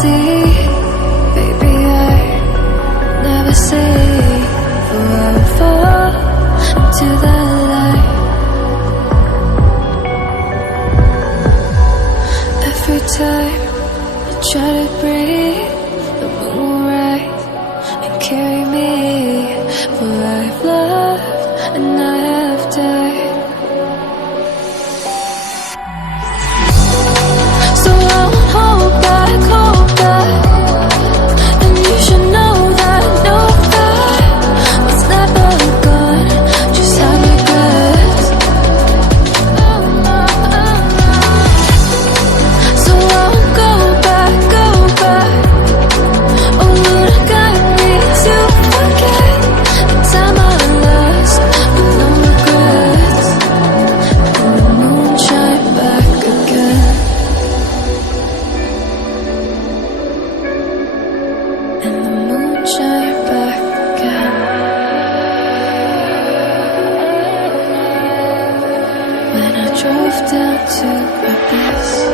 see, baby, I never say, for I will fall into the light. Every time I try to breathe, the moon will rise and carry me, for I've loved and I have died. So I won't hold back, and you should know that what's never gone just have regrets. So I won't go back. Oh, Lord, got me to forget the time I lost with no regrets. And the moon shine back again. And the moon shine back again. When I drove down to Abyss.